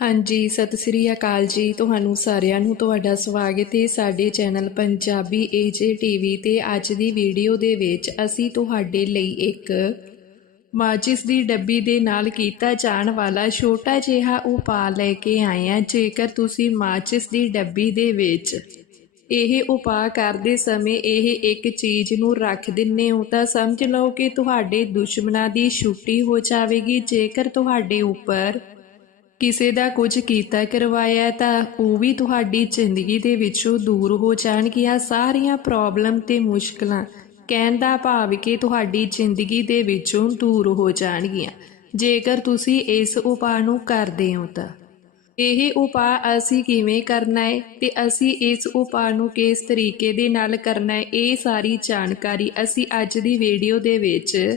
ਹਾਂਜੀ, ਸਤਿ ਸ੍ਰੀ ਅਕਾਲ ਜੀ। ਤੁਹਾਨੂੰ ਸਾਰਿਆਂ ਨੂੰ ਤੁਹਾਡਾ ਸਵਾਗਤ ਹੈ ਸਾਡੇ ਚੈਨਲ ਪੰਜਾਬੀ ਏਜੇ ਟੀਵੀ ਤੇ ਅੱਜ ਦੀ ਵੀਡੀਓ ਦੇ ਵਿੱਚ ਅਸੀਂ ਤੁਹਾਡੇ ਲਈ ਇੱਕ ਮਾਚਿਸ ਦੀ ਡੱਬੀ ਦੇ ਨਾਲ ਕੀਤਾ ਜਾਣ ਵਾਲਾ ਛੋਟਾ ਜਿਹਾ ਉਪਾਅ ਲੈ ਕੇ ਆਏ ਹਾਂ। ਜੇਕਰ ਤੁਸੀਂ ਮਾਚਿਸ ਦੀ ਡੱਬੀ ਦੇ ਵਿੱਚ ਇਹ ਉਪਾਅ ਕਰਦੇ ਸਮੇਂ ਇਹ ਇੱਕ ਚੀਜ਼ ਨੂੰ ਰੱਖ ਦਿੰਨੇ ਹੋ ਤਾਂ ਸਮਝ ਲਓ ਕਿ ਤੁਹਾਡੇ ਦੁਸ਼ਮਣਾਂ ਦੀ ਛੁੱਟੀ ਹੋ ਜਾਵੇਗੀ। ਜੇਕਰ ਤੁਹਾਡੇ ਉੱਪਰ ਕਿਸੇ ਦਾ ਕੁਝ ਕੀਤਾ ਕਰਵਾਇਆ ਤਾਂ ਉਹ ਵੀ ਤੁਹਾਡੀ ਜ਼ਿੰਦਗੀ ਦੇ ਵਿੱਚੋਂ ਦੂਰ ਹੋ ਜਾਣਗੀਆਂ ਸਾਰੀਆਂ ਪ੍ਰੋਬਲਮ ਤੇ ਮੁਸ਼ਕਲਾਂ। ਕਹਿਣ ਦਾ ਭਾਵ ਕਿ ਤੁਹਾਡੀ ਜ਼ਿੰਦਗੀ ਦੇ ਵਿੱਚੋਂ ਦੂਰ ਹੋ ਜਾਣਗੀਆਂ। ਜੇਕਰ ਤੁਸੀਂ ਇਸ ਉਪਾਅ ਨੂੰ ਕਰਦੇ ਹੋ ਤਾਂ। ਇਹ ਉਪਾਅ ਅਸੀਂ ਕਿਵੇਂ ਕਰਨਾ ਹੈ ਤੇ ਅਸੀਂ ਇਸ ਉਪਾਅ ਨੂੰ ਕਿਸ ਤਰੀਕੇ ਦੇ ਨਾਲ ਕਰਨਾ ਹੈ, ਇਹ ਸਾਰੀ ਜਾਣਕਾਰੀ ਅਸੀਂ ਅੱਜ ਦੀ ਵੀਡੀਓ ਦੇ ਵਿੱਚ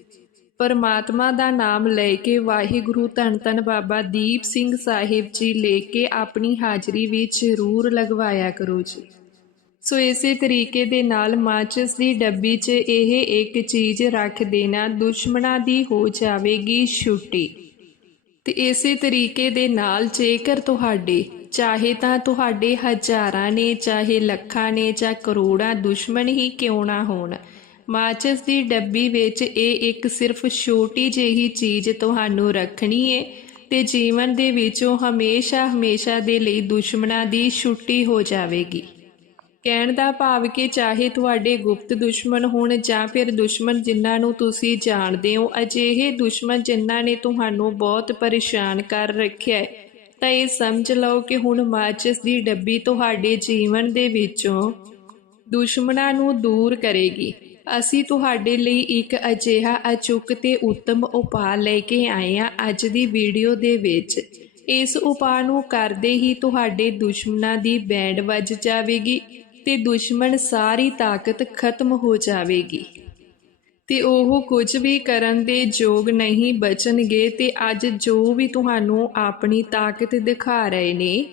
ਪਰਮਾਤਮਾ ਦਾ ਨਾਮ ਲੈ ਕੇ ਵਾਹਿਗੁਰੂ ਧੰਨ ਧੰਨ ਬਾਬਾ ਦੀਪ ਸਿੰਘ ਸਾਹਿਬ ਜੀ ਲੈ ਕੇ ਆਪਣੀ ਹਾਜ਼ਰੀ ਵਿੱਚ ਜ਼ਰੂਰ ਲਗਵਾਇਆ ਕਰੋ ਜੀ। ਸੋ ਇਸੇ ਤਰੀਕੇ ਦੇ ਨਾਲ ਮਾਚਿਸ ਦੀ ਡੱਬੀ 'ਚ ਇਹ ਇੱਕ ਚੀਜ਼ ਰੱਖ ਦੇਣਾ ਦੁਸ਼ਮਣਾਂ ਦੀ ਹੋ ਜਾਵੇਗੀ ਛੁੱਟੀ। ਤੇ ਇਸੇ ਤਰੀਕੇ ਦੇ ਨਾਲ ਜੇਕਰ ਤੁਹਾਡੇ, ਚਾਹੇ ਤਾਂ ਤੁਹਾਡੇ ਹਜ਼ਾਰਾਂ ਨੇ, ਚਾਹੇ ਲੱਖਾਂ ਨੇ, ਜਾਂ ਕਰੋੜਾਂ ਦੁਸ਼ਮਣ ਹੀ ਕਿਉਂ ਨਾ ਹੋਣ ਮਾਚਿਸ ਦੀ ਡੱਬੀ ਵਿੱਚ ਇਹ ਇੱਕ ਸਿਰਫ ਛੋਟੀ ਜਿਹੀ ਚੀਜ਼ ਤੁਹਾਨੂੰ ਰੱਖਣੀ ਏ ਤੇ ਜੀਵਨ ਦੇ ਵਿੱਚੋਂ ਹਮੇਸ਼ਾ ਹਮੇਸ਼ਾ ਦੇ ਲਈ ਦੁਸ਼ਮਣਾਂ ਦੀ ਛੁੱਟੀ ਹੋ ਜਾਵੇਗੀ। ਕਹਿਣ ਦਾ ਭਾਵ ਕਿ ਚਾਹੇ ਤੁਹਾਡੇ ਗੁਪਤ ਦੁਸ਼ਮਣ ਹੋਣ ਜਾਂ ਫਿਰ ਦੁਸ਼ਮਣ ਜਿਨ੍ਹਾਂ ਨੂੰ ਤੁਸੀਂ ਜਾਣਦੇ ਹੋ, ਅਜਿਹੇ ਦੁਸ਼ਮਣ ਜਿਨ੍ਹਾਂ ਨੇ ਤੁਹਾਨੂੰ ਬਹੁਤ ਪਰੇਸ਼ਾਨ ਕਰ ਰੱਖਿਆ ਹੈ, ਤਾਂ ਇਹ ਸਮਝ ਲਓ ਕਿ ਹੁਣ ਮਾਚਿਸ ਦੀ ਡੱਬੀ ਤੁਹਾਡੇ ਜੀਵਨ ਦੇ ਵਿੱਚੋਂ ਦੁਸ਼ਮਣਾਂ ਨੂੰ ਦੂਰ ਕਰੇਗੀ। ਅਸੀਂ ਤੁਹਾਡੇ ਲਈ ਇੱਕ ਅਜਿਹਾ ਅਚੁੱਕ ਤੇ ਉੱਤਮ ਉਪਾਅ ਲੈ ਕੇ ਆਏ ਹਾਂ ਅੱਜ ਦੀ ਵੀਡੀਓ ਦੇ ਵਿੱਚ। ਇਸ ਉਪਾਅ ਨੂੰ ਕਰਦੇ ਹੀ ਤੁਹਾਡੇ ਦੁਸ਼ਮਣਾਂ ਦੀ ਬੈਂਡ ਵੱਜ ਜਾਵੇਗੀ ਤੇ ਦੁਸ਼ਮਣ ਸਾਰੀ ਤਾਕਤ ਖਤਮ ਹੋ ਜਾਵੇਗੀ। ਤੇ ਉਹ ਕੁਝ ਵੀ ਕਰਨ ਦੇ ਯੋਗ ਨਹੀਂ ਬਚਣਗੇ ਤੇ ਅੱਜ ਜੋ ਵੀ ਤੁਹਾਨੂੰ ਆਪਣੀ ਤਾਕਤ ਦਿਖਾ ਰਹੇ ਨੇ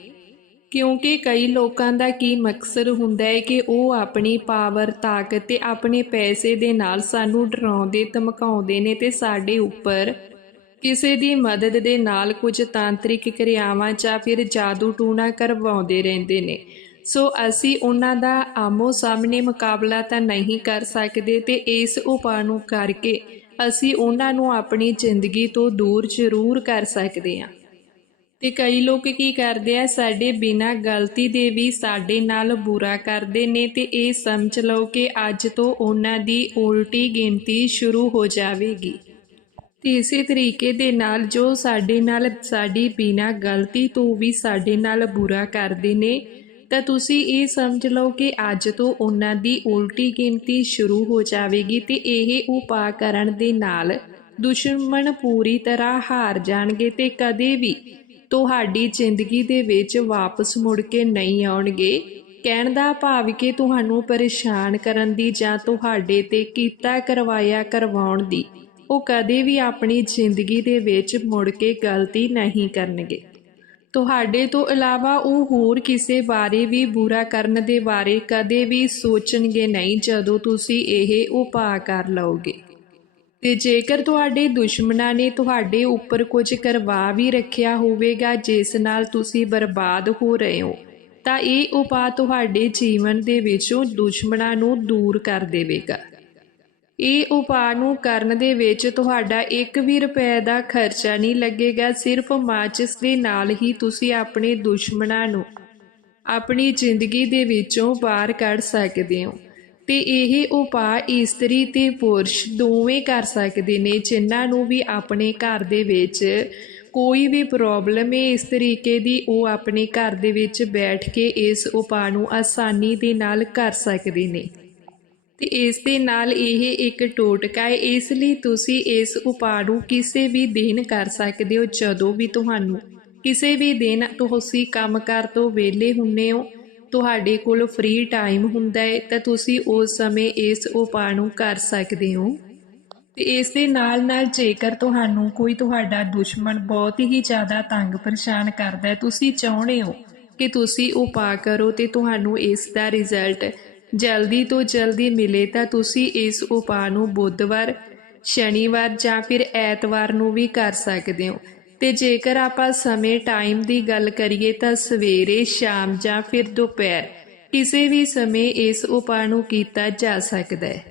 ਕਿਉਂਕਿ ਕਈ ਲੋਕਾਂ ਦਾ ਕੀ ਮਕਸਦ ਹੁੰਦਾ ਹੈ ਕਿ ਉਹ ਆਪਣੀ ਪਾਵਰ, ਤਾਕਤ ਤੇ ਆਪਣੇ ਪੈਸੇ ਦੇ ਨਾਲ ਸਾਨੂੰ ਡਰਾਉਂਦੇ, ਧਮਕਾਉਂਦੇ ਨੇ ਤੇ ਸਾਡੇ ਉੱਪਰ ਕਿਸੇ ਦੀ ਮਦਦ ਦੇ ਨਾਲ ਕੁਝ ਤਾਂਤਰਿਕ ਕਿਰਿਆਵਾਂ ਜਾਂ ਫਿਰ ਜਾਦੂ ਟੂਣਾ ਕਰਵਾਉਂਦੇ ਰਹਿੰਦੇ ਨੇ। ਸੋ ਅਸੀਂ ਉਹਨਾਂ ਦਾ ਆਮੋ ਸਾਹਮਣੇ ਮੁਕਾਬਲਾ ਤਾਂ ਨਹੀਂ ਕਰ ਸਕਦੇ ਤੇ ਇਸ ਉਪਾਅ ਨੂੰ ਕਰਕੇ ਅਸੀਂ ਉਹਨਾਂ ਨੂੰ ਆਪਣੀ ਜ਼ਿੰਦਗੀ ਤੋਂ ਦੂਰ ਜ਼ਰੂਰ ਕਰ ਸਕਦੇ ਹਾਂ। ਤੇ ਕਈ ਲੋਕ ਕੀ ਕਰਦੇ ਆ, ਸਾਡੇ ਬਿਨਾਂ ਗਲਤੀ ਦੇ ਵੀ ਸਾਡੇ ਨਾਲ ਬੁਰਾ ਕਰਦੇ ਨੇ ਤੇ ਇਹ ਸਮਝ ਲਓ ਕਿ ਅੱਜ ਤੋਂ ਉਹਨਾਂ ਦੀ ਉਲਟੀ ਗਿਣਤੀ ਸ਼ੁਰੂ ਹੋ ਜਾਵੇਗੀ। ਤੇ ਇਸੇ ਤਰੀਕੇ ਦੇ ਨਾਲ ਜੋ ਸਾਡੇ ਨਾਲ, ਸਾਡੀ ਬਿਨਾਂ ਗਲਤੀ ਤੋਂ ਵੀ ਸਾਡੇ ਨਾਲ ਬੁਰਾ ਕਰਦੇ ਨੇ, ਤਾਂ ਤੁਸੀਂ ਇਹ ਸਮਝ ਲਓ ਕਿ ਅੱਜ ਤੋਂ ਉਹਨਾਂ ਦੀ ਉਲਟੀ ਗਿਣਤੀ ਸ਼ੁਰੂ ਹੋ ਜਾਵੇਗੀ ਤੇ ਇਹ ਉਪਾਅ ਕਰਨ ਦੇ ਨਾਲ ਦੁਸ਼ਮਣ ਪੂਰੀ ਤਰ੍ਹਾਂ ਹਾਰ ਜਾਣਗੇ ਤੇ ਕਦੇ ਵੀ ਤੁਹਾਡੀ ਜ਼ਿੰਦਗੀ ਦੇ ਵਿੱਚ ਵਾਪਸ ਮੁੜ ਕੇ ਨਹੀਂ ਆਉਣਗੇ। ਕਹਿਣ ਦਾ ਭਾਵ ਕਿ ਤੁਹਾਨੂੰ ਪਰੇਸ਼ਾਨ ਕਰਨ ਦੀ ਜਾਂ ਤੁਹਾਡੇ ਤੇ ਕੀਤਾ ਕਰਵਾਇਆ ਕਰਵਾਉਣ ਦੀ, ਉਹ ਕਦੇ ਵੀ ਆਪਣੀ ਜ਼ਿੰਦਗੀ ਦੇ ਵਿੱਚ ਮੁੜ ਕੇ ਗਲਤੀ ਨਹੀਂ ਕਰਨਗੇ। ਤੁਹਾਡੇ ਤੋਂ ਇਲਾਵਾ ਉਹ ਹੋਰ ਕਿਸੇ ਬਾਰੇ ਵੀ ਬੁਰਾ ਕਰਨ ਦੇ ਬਾਰੇ ਕਦੇ ਵੀ ਸੋਚਣਗੇ ਨਹੀਂ ਜਦੋਂ ਤੁਸੀਂ ਇਹ ਉਪਾਅ ਕਰ ਲਓਗੇ। ਤੇ ਜੇਕਰ ਤੁਹਾਡੇ ਦੁਸ਼ਮਣਾਂ ਨੇ ਤੁਹਾਡੇ ਉੱਪਰ ਕੁਝ ਕਰਵਾ ਵੀ ਰੱਖਿਆ ਹੋਵੇਗਾ, ਜਿਸ ਨਾਲ ਤੁਸੀਂ ਬਰਬਾਦ ਹੋ ਰਹੇ ਹੋ, ਤਾਂ ਇਹ ਉਪਾਅ ਤੁਹਾਡੇ ਜੀਵਨ ਦੇ ਵਿੱਚੋਂ ਦੁਸ਼ਮਣਾਂ ਨੂੰ ਦੂਰ ਕਰ ਦੇਵੇਗਾ। ਇਹ ਉਪਾਅ ਨੂੰ ਕਰਨ ਦੇ ਵਿੱਚ ਤੁਹਾਡਾ 1 ਵੀ ਰੁਪਏ ਦਾ ਖਰਚਾ ਨਹੀਂ ਲੱਗੇਗਾ, ਸਿਰਫ ਮਾਚਿਸ ਦੇ ਨਾਲ ਹੀ ਤੁਸੀਂ ਆਪਣੇ ਦੁਸ਼ਮਣਾਂ ਨੂੰ ਆਪਣੀ ਜ਼ਿੰਦਗੀ ਦੇ ਵਿੱਚੋਂ ਬਾਹਰ ਕੱਢ ਸਕਦੇ ਹੋ। ਤੇ ਇਹ ਉਪਾਅ ਇਸਤਰੀ ਤੇ ਪੁਰਸ਼ ਦੋਵੇਂ ਕਰ ਸਕਦੇ ਨੇ, ਜਿਨ੍ਹਾਂ ਨੂੰ ਵੀ ਆਪਣੇ ਘਰ ਦੇ ਵਿੱਚ ਕੋਈ ਵੀ ਪ੍ਰੋਬਲਮ ਹੈ ਇਸ ਤਰੀਕੇ ਦੀ ਉਹ ਆਪਣੇ ਘਰ ਦੇ ਵਿੱਚ ਬੈਠ ਕੇ ਇਸ ਉਪਾਅ ਨੂੰ ਆਸਾਨੀ ਦੇ ਨਾਲ ਕਰ ਸਕਦੇ ਨੇ। ਤੇ ਇਸ ਦੇ ਨਾਲ ਇਹ ਇੱਕ ਟੋਟਕਾ ਹੈ, ਇਸ ਲਈ ਤੁਸੀਂ ਇਸ ਉਪਾਅ ਨੂੰ ਕਿਸੇ ਵੀ ਦਿਨ ਕਰ ਸਕਦੇ ਹੋ, ਜਦੋਂ ਵੀ ਤੁਹਾਨੂੰ ਕਿਸੇ ਵੀ ਦਿਨ ਤੁਸੀਂ ਕੰਮਕਾਰ ਤੋਂ ਵਿਹਲੇ ਹੁੰਨੇ ਹੋ। ਤੁਹਾਡੇ ਕੋਲ ਫ੍ਰੀ ਟਾਈਮ ਹੁੰਦਾ ਹੈ, ਤਾਂ ਤੁਸੀਂ ਉਸ ਸਮੇਂ ਇਸ ਉਪਾਅ ਨੂੰ ਕਰ ਸਕਦੇ ਹੋ। ਤੇ ਇਸ ਦੇ ਨਾਲ ਨਾਲ ਜੇਕਰ ਤੁਹਾਨੂੰ ਕੋਈ ਤੁਹਾਡਾ ਦੁਸ਼ਮਣ ਬਹੁਤ ਹੀ ਜ਼ਿਆਦਾ ਤੰਗ ਪਰੇਸ਼ਾਨ ਕਰਦਾ ਹੈ, ਤੁਸੀਂ ਚਾਹੁੰਦੇ ਹੋ ਕਿ ਤੁਸੀਂ ਉਪਾਅ ਕਰੋ ਤੇ ਤੁਹਾਨੂੰ ਇਸ ਦਾ ਰਿਜ਼ਲਟ ਜਲਦੀ ਤੋਂ ਜਲਦੀ ਮਿਲੇ, ਤਾਂ ਤੁਸੀਂ ਇਸ ਉਪਾਅ ਨੂੰ ਬੁੱਧਵਾਰ, ਸ਼ਨੀਵਾਰ ਜਾਂ ਫਿਰ ਐਤਵਾਰ ਨੂੰ ਵੀ ਕਰ ਸਕਦੇ ਹੋ। ਤੇ ਜੇਕਰ ਆਪਾਂ ਸਮੇਂ ਟਾਈਮ ਦੀ ਗੱਲ ਕਰੀਏ ਤਾਂ ਸਵੇਰੇ, ਸ਼ਾਮ ਜਾਂ ਫਿਰ ਦੁਪਹਿਰ ਕਿਸੇ ਵੀ ਸਮੇਂ ਇਸ ਉਪਾਅ ਨੂੰ ਕੀਤਾ ਜਾ ਸਕਦਾ ਹੈ।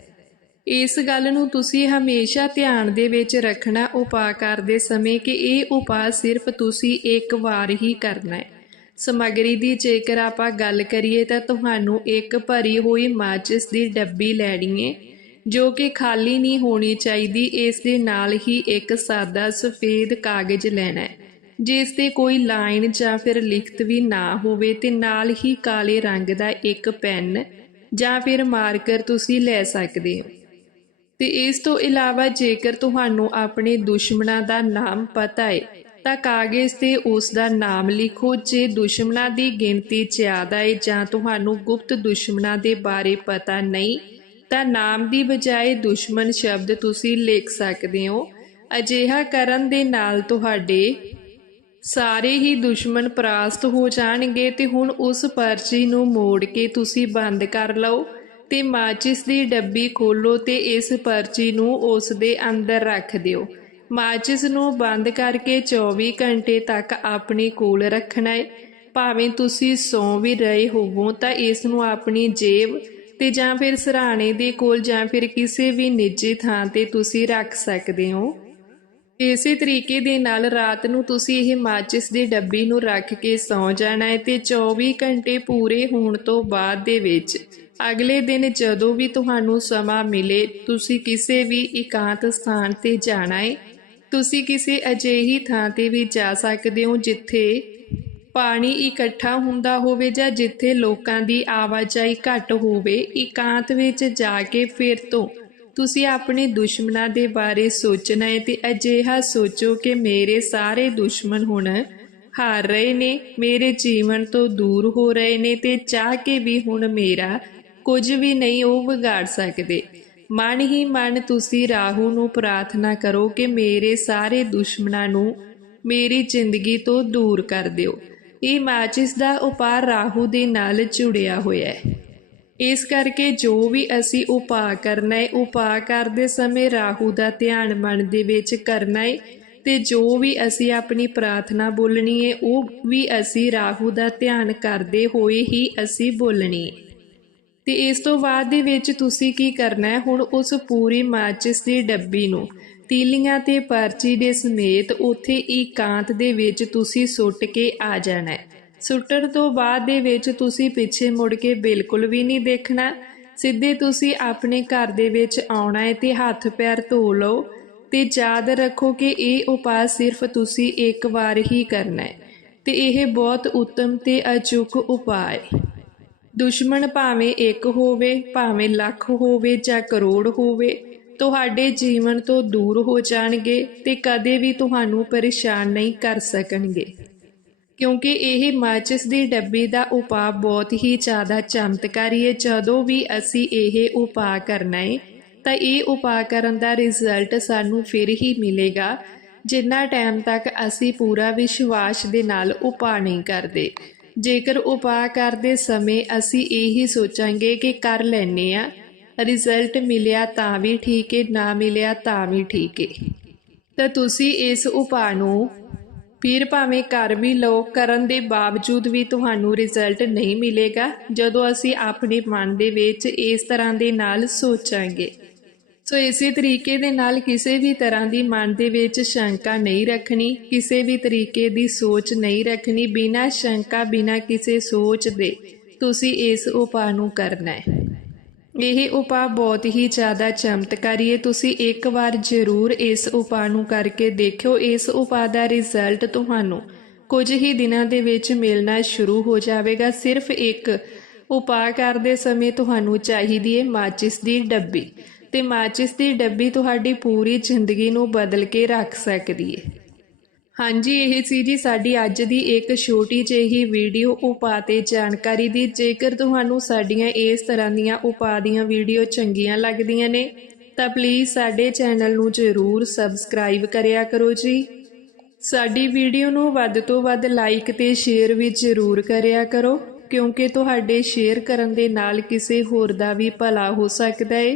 ਇਸ ਗੱਲ ਨੂੰ ਤੁਸੀਂ ਹਮੇਸ਼ਾ ਧਿਆਨ ਦੇ ਵਿੱਚ ਰੱਖਣਾ ਉਪਾਅ ਕਰਦੇ ਸਮੇਂ ਕਿ ਇਹ ਉਪਾਅ ਸਿਰਫ ਤੁਸੀਂ ਇੱਕ ਵਾਰ ਹੀ ਕਰਨਾ ਹੈ। ਸਮੱਗਰੀ ਦੀ ਜੇਕਰ ਆਪਾਂ ਗੱਲ ਕਰੀਏ ਤਾਂ ਤੁਹਾਨੂੰ ਇੱਕ ਭਰੀ ਹੋਈ ਮਾਚਿਸ ਦੀ ਡੱਬੀ ਲੈਣੀ ਹੈ। ਜੋ ਕਿ ਖਾਲੀ ਨਹੀਂ ਹੋਣੀ ਚਾਹੀਦੀ, ਇਸ ਦੇ ਨਾਲ ਹੀ ਇੱਕ ਸਾਦਾ ਸਫੇਦ ਕਾਗਜ਼ ਲੈਣਾ ਹੈ, ਜਿਸ ਤੇ ਕੋਈ ਲਾਈਨ ਜਾਂ ਫਿਰ ਲਿਖਤ ਵੀ ਨਾ ਹੋਵੇ ਤੇ ਨਾਲ ਹੀ ਕਾਲੇ ਰੰਗ ਦਾ ਇੱਕ ਪੈਨ ਜਾਂ ਫਿਰ ਮਾਰਕਰ ਤੁਸੀਂ ਲੈ ਸਕਦੇ ਹੋ। ਤੇ ਇਸ ਤੋਂ ਇਲਾਵਾ ਜੇਕਰ ਤੁਹਾਨੂੰ ਆਪਣੇ ਦੁਸ਼ਮਣਾਂ ਦਾ ਨਾਮ ਪਤਾ ਹੈ, ਤਾਂ ਕਾਗਜ਼ ਤੇ ਉਸ ਦਾ ਨਾਮ ਲਿਖੋ ਜੇ ਦੁਸ਼ਮਣਾਂ ਦੀ ਗਿਣਤੀ ਜ਼ਿਆਦਾ ਹੈ ਜਾਂ ਤੁਹਾਨੂੰ ਗੁਪਤ ਦੁਸ਼ਮਣਾਂ ਦੇ ਬਾਰੇ ਪਤਾ ਨਹੀਂ ਤਾਂ ਨਾਮ ਦੀ ਬਜਾਏ ਦੁਸ਼ਮਣ ਸ਼ਬਦ ਤੁਸੀਂ ਲਿਖ ਸਕਦੇ ਹੋ। ਅਜਿਹਾ ਕਰਨ ਦੇ ਨਾਲ ਤੁਹਾਡੇ ਸਾਰੇ ਹੀ ਦੁਸ਼ਮਣ ਪ੍ਰਾਸਤ ਹੋ ਜਾਣਗੇ ਤੇ ਹੁਣ ਉਸ ਪਰਚੀ ਨੂੰ ਮੋੜ ਕੇ ਤੁਸੀਂ ਬੰਦ ਕਰ ਲਓ ਤੇ ਮਾਚਿਸ ਦੀ ਡੱਬੀ ਖੋਲੋ ਤੇ ਇਸ ਪਰਚੀ ਨੂੰ ਉਸ ਦੇ ਅੰਦਰ ਰੱਖ ਦਿਓ। ਮਾਚਿਸ ਨੂੰ ਬੰਦ ਕਰਕੇ 24 ਘੰਟੇ ਤੱਕ ਆਪਣੇ ਕੋਲ ਰੱਖਣਾ ਹੈ। ਭਾਵੇਂ ਤੁਸੀਂ ਸੌਂ ਵੀ ਰਹੇ ਹੋਵੋ ਤਾਂ ਇਸ ਨੂੰ ਆਪਣੀ ਜੇਬ ਤੇ ਜਾਂ ਫਿਰ ਸਰਾਣੇ ਦੇ ਕੋਲ ਜਾਂ ਫਿਰ ਕਿਸੇ ਵੀ ਨਿੱਜੀ ਥਾਂ ਤੇ ਤੁਸੀਂ ਰੱਖ ਸਕਦੇ ਹੋ। ਇਸੇ ਤਰੀਕੇ ਦੇ ਨਾਲ ਰਾਤ ਨੂੰ ਤੁਸੀਂ ਇਹ ਮਾਚਿਸ ਦੀ ਡੱਬੀ ਨੂੰ ਰੱਖ ਕੇ ਸੌਂ ਜਾਣਾ ਹੈ ਤੇ 24 ਘੰਟੇ ਪੂਰੇ ਹੋਣ ਤੋਂ ਬਾਅਦ ਦੇ ਵਿੱਚ ਅਗਲੇ ਦਿਨ ਜਦੋਂ ਵੀ ਤੁਹਾਨੂੰ ਸਮਾਂ ਮਿਲੇ, ਤੁਸੀਂ ਕਿਸੇ ਵੀ ਇਕਾਂਤ ਸਥਾਨ ਤੇ ਜਾਣਾ ਹੈ। ਤੁਸੀਂ ਕਿਸੇ ਅਜਿਹੀ ਥਾਂ ਤੇ ਵੀ ਜਾ ਸਕਦੇ ਹੋ ਜਿੱਥੇ ਪਾਣੀ ਇਕੱਠਾ ਹੁੰਦਾ ਹੋਵੇ ਜਾਂ ਜਿੱਥੇ ਲੋਕਾਂ ਦੀ ਆਵਾਜਾਈ ਘੱਟ ਹੋਵੇ, ਇਕਾਂਤ ਵਿੱਚ ਜਾ ਕੇ ਫਿਰ ਤੋਂ। ਤੁਸੀਂ ਆਪਣੇ ਦੁਸ਼ਮਣਾਂ ਦੇ ਬਾਰੇ ਸੋਚਣਾ ਹੈ ਤੇ ਅਜਿਹਾ ਸੋਚੋ ਕਿ ਮੇਰੇ ਸਾਰੇ ਦੁਸ਼ਮਣ ਹੁਣ ਹਾਰ ਰਹੇ ਨੇ, ਮੇਰੇ ਜੀਵਨ ਤੋਂ ਦੂਰ ਹੋ ਰਹੇ ਨੇ ਤੇ ਚਾਹ ਕੇ ਵੀ ਹੁਣ ਮੇਰਾ ਕੁਝ ਵੀ ਨਹੀਂ ਉਹ ਵਿਗਾੜ ਸਕਦੇ। ਮਨ ਹੀ ਮਨ ਤੁਸੀਂ ਰਾਹੂ ਨੂੰ ਪ੍ਰਾਰਥਨਾ ਕਰੋ ਕਿ ਮੇਰੇ ਸਾਰੇ ਦੁਸ਼ਮਣਾਂ ਨੂੰ ਮੇਰੀ ਜ਼ਿੰਦਗੀ ਤੋਂ ਦੂਰ ਕਰ ਦਿਓ। ਇਹ ਮਾਚਿਸ ਦਾ ਉਪਾਅ ਰਾਹੂ ਦੇ ਨਾਲ ਜੁੜਿਆ ਹੋਇਆ ਹੈ। ਇਸ ਕਰਕੇ ਜੋ ਵੀ ਅਸੀਂ ਉਪਾਅ ਕਰਨਾ ਹੈ, ਉਪਾਅ ਕਰਦੇ ਸਮੇਂ ਰਾਹੂ ਦਾ ਧਿਆਨ ਮਨ ਦੇ ਵਿੱਚ ਕਰਨਾ ਹੈ ਤੇ ਜੋ ਵੀ ਅਸੀਂ ਆਪਣੀ ਪ੍ਰਾਰਥਨਾ ਬੋਲਣੀ ਹੈ, ਉਹ ਵੀ ਅਸੀਂ ਰਾਹੂ ਦਾ ਧਿਆਨ ਕਰਦੇ ਹੋਏ ਹੀ ਅਸੀਂ ਬੋਲਣੀ ਹੈ। ਤੇ ਇਸ ਤੋਂ ਬਾਅਦ ਦੇ ਵਿੱਚ ਤੁਸੀਂ ਕੀ ਕਰਨਾ ਹੈ, ਹੁਣ ਉਸ ਪੂਰੀ ਮਾਚਿਸ ਦੀ ਡੱਬੀ ਨੂੰ ਤੀਲੀਆਂ ਤੇ ਪਰਚੀ ਦੇ ਸਮੇਤ ਉੱਥੇ ਇਕਾਂਤ ਦੇ ਵਿੱਚ ਤੁਸੀਂ ਸੁੱਟ ਕੇ ਆ ਜਾਣਾ ਹੈ। ਸੁੱਟਣ ਤੋਂ ਬਾਅਦ ਦੇ ਵਿੱਚ ਤੁਸੀਂ ਪਿੱਛੇ ਮੁੜ ਕੇ ਬਿਲਕੁਲ ਵੀ ਨਹੀਂ ਦੇਖਣਾ। ਸਿੱਧੇ ਤੁਸੀਂ ਆਪਣੇ ਘਰ ਦੇ ਵਿੱਚ ਆਉਣਾ ਹੈ ਤੇ ਹੱਥ ਪੈਰ ਧੋ ਲਓ ਤੇ ਯਾਦ ਰੱਖੋ ਕਿ ਇਹ ਉਪਾਅ ਸਿਰਫ ਤੁਸੀਂ ਇੱਕ ਵਾਰ ਹੀ ਕਰਨਾ ਹੈ ਤੇ ਇਹ ਬਹੁਤ ਉੱਤਮ ਤੇ ਅਚੂਕ ਉਪਾਅ ਹੈ। ਦੁਸ਼ਮਣ ਭਾਵੇਂ ਇੱਕ ਹੋਵੇ, ਭਾਵੇਂ ਲੱਖ ਹੋਵੇ ਜਾਂ ਕਰੋੜ ਹੋਵੇ ਤੁਹਾਡੇ ਜੀਵਨ ਤੋਂ ਦੂਰ ਹੋ ਜਾਣਗੇ ਤੇ ਕਦੇ ਵੀ ਤੁਹਾਨੂੰ ਪਰੇਸ਼ਾਨ ਨਹੀਂ ਕਰ ਸਕਣਗੇ। ਕਿਉਂਕਿ ਇਹ ਮਾਚਿਸ ਦੀ ਡੱਬੀ ਦਾ ਉਪਾਅ ਬਹੁਤ ਹੀ ਜ਼ਿਆਦਾ ਚਮਤਕਾਰੀ ਹੈ। ਜਦੋਂ ਵੀ ਅਸੀਂ ਇਹ ਉਪਾਅ ਕਰਨਾ ਹੈ ਤਾਂ ਇਹ ਉਪਾਅ ਕਰਨ ਦਾ ਰਿਜ਼ਲਟ ਸਾਨੂੰ ਫਿਰ ਹੀ ਮਿਲੇਗਾ। ਜਿੰਨਾ ਟਾਈਮ ਤੱਕ ਅਸੀਂ ਪੂਰਾ ਵਿਸ਼ਵਾਸ ਦੇ ਨਾਲ ਉਪਾਅ ਨਹੀਂ ਕਰਦੇ। ਜੇਕਰ ਉਪਾਅ ਕਰਦੇ ਸਮੇਂ ਅਸੀਂ ਇਹੀ ਸੋਚਾਂਗੇ ਕਿ ਕਰ ਲੈਨੇ ਆ ਰਿਜ਼ਲਟ ਮਿਲਿਆ ਤਾਂ ਵੀ ਠੀਕ ਹੈ ਨਾ ਮਿਲਿਆ ਤਾਂ ਵੀ ਠੀਕ ਹੈ ਤਾਂ ਤੁਸੀਂ ਇਸ ਉਪਾਅ ਨੂੰ ਫਿਰ ਭਾਵੇਂ ਕਰ ਵੀ ਲਓ, ਕਰਨ ਦੇ ਬਾਵਜੂਦ ਵੀ ਤੁਹਾਨੂੰ ਰਿਜ਼ਲਟ ਨਹੀਂ ਮਿਲੇਗਾ, ਜਦੋਂ ਅਸੀਂ ਆਪਣੇ ਮਨ ਦੇ ਵਿੱਚ ਇਸ ਤਰ੍ਹਾਂ ਦੇ ਨਾਲ ਸੋਚਾਂਗੇ। ਸੋ ਇਸੇ ਤਰੀਕੇ ਦੇ ਨਾਲ ਕਿਸੇ ਵੀ ਤਰ੍ਹਾਂ ਦੀ ਮਨ ਦੇ ਵਿੱਚ ਸ਼ੰਕਾ ਨਹੀਂ ਰੱਖਣੀ, ਕਿਸੇ ਵੀ ਤਰੀਕੇ ਦੀ ਸੋਚ ਨਹੀਂ ਰੱਖਣੀ, ਬਿਨਾਂ ਸ਼ੰਕਾ, ਬਿਨਾਂ ਕਿਸੇ ਸੋਚ ਦੇ ਤੁਸੀਂ ਇਸ ਉਪਾਅ ਨੂੰ ਕਰਨਾ ਹੈ। ਇਹ ਉਪਾਅ ਬਹੁਤ ਹੀ ਜ਼ਿਆਦਾ ਚਮਤਕਾਰੀ ਹੈ। ਤੁਸੀਂ ਇੱਕ ਵਾਰ ਜ਼ਰੂਰ ਇਸ ਉਪਾਅ ਨੂੰ ਕਰਕੇ ਦੇਖਿਓ। ਇਸ ਉਪਾਅ ਦਾ ਰਿਜ਼ਲਟ ਤੁਹਾਨੂੰ ਕੁਝ ਹੀ ਦਿਨਾਂ ਦੇ ਵਿੱਚ ਮਿਲਣਾ ਸ਼ੁਰੂ ਹੋ ਜਾਵੇਗਾ। ਸਿਰਫ ਇੱਕ ਉਪਾਅ ਕਰਦੇ ਸਮੇਂ ਤੁਹਾਨੂੰ ਚਾਹੀਦੀ ਹੈ ਮਾਚਿਸ ਦੀ ਡੱਬੀ। ਤੇ ਮਾਚਿਸ ਦੀ ਡੱਬੀ ਤੁਹਾਡੀ ਪੂਰੀ ਜ਼ਿੰਦਗੀ ਨੂੰ ਬਦਲ ਕੇ ਰੱਖ ਸਕਦੀ ਹੈ। ਹਾਂਜੀ, ਇਹ ਸੀ ਜੀ ਸਾਡੀ ਅੱਜ ਦੀ ਇੱਕ ਛੋਟੀ ਜਿਹੀ ਵੀਡੀਓ ਉਪਾਅ ਤੇ ਜਾਣਕਾਰੀ ਦੀ। ਜੇਕਰ ਤੁਹਾਨੂੰ ਸਾਡੀਆਂ ਇਸ ਤਰ੍ਹਾਂ ਦੀਆਂ ਉਪਾਅ ਦੀਆਂ ਵੀਡੀਓ ਚੰਗੀਆਂ ਲੱਗਦੀਆਂ ਨੇ, ਤਾਂ ਪਲੀਜ਼ ਸਾਡੇ ਚੈਨਲ ਨੂੰ ਜ਼ਰੂਰ ਸਬਸਕ੍ਰਾਈਬ ਕਰਿਆ ਕਰੋ ਜੀ। ਸਾਡੀ ਵੀਡੀਓ ਨੂੰ ਵੱਧ ਤੋਂ ਵੱਧ ਲਾਈਕ ਤੇ ਸ਼ੇਅਰ ਵੀ ਜ਼ਰੂਰ ਕਰਿਆ ਕਰੋ, ਕਿਉਂਕਿ ਤੁਹਾਡੇ ਸ਼ੇਅਰ ਕਰਨ ਦੇ ਨਾਲ ਕਿਸੇ ਹੋਰ ਦਾ ਵੀ ਭਲਾ ਹੋ ਸਕਦਾ ਹੈ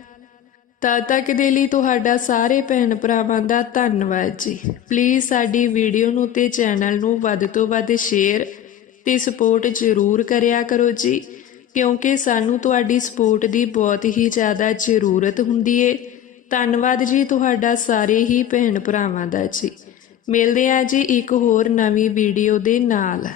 ਤਦ ਤੱਕ ਦੇ ਲਈ ਤੁਹਾਡਾ ਸਾਰੇ ਭੈਣ ਭਰਾਵਾਂ ਦਾ ਧੰਨਵਾਦ ਜੀ। ਪਲੀਜ਼ ਸਾਡੀ ਵੀਡੀਓ ਨੂੰ ਤੇ ਚੈਨਲ ਨੂੰ ਵੱਧ ਤੋਂ ਵੱਧ ਸ਼ੇਅਰ ਤੇ ਸਪੋਰਟ ਜ਼ਰੂਰ ਕਰਿਆ ਕਰੋ ਜੀ, ਕਿਉਂਕਿ ਸਾਨੂੰ ਤੁਹਾਡੀ ਸਪੋਰਟ ਦੀ ਬਹੁਤ ਹੀ ਜ਼ਿਆਦਾ ਜ਼ਰੂਰਤ ਹੁੰਦੀ ਏ। ਧੰਨਵਾਦ ਜੀ ਤੁਹਾਡਾ ਸਾਰੇ ਹੀ ਭੈਣ ਭਰਾਵਾਂ ਦਾ ਜੀ। ਮਿਲਦੇ ਆ ਜੀ ਇੱਕ ਹੋਰ ਨਵੀਂ ਵੀਡੀਓ ਦੇ ਨਾਲ।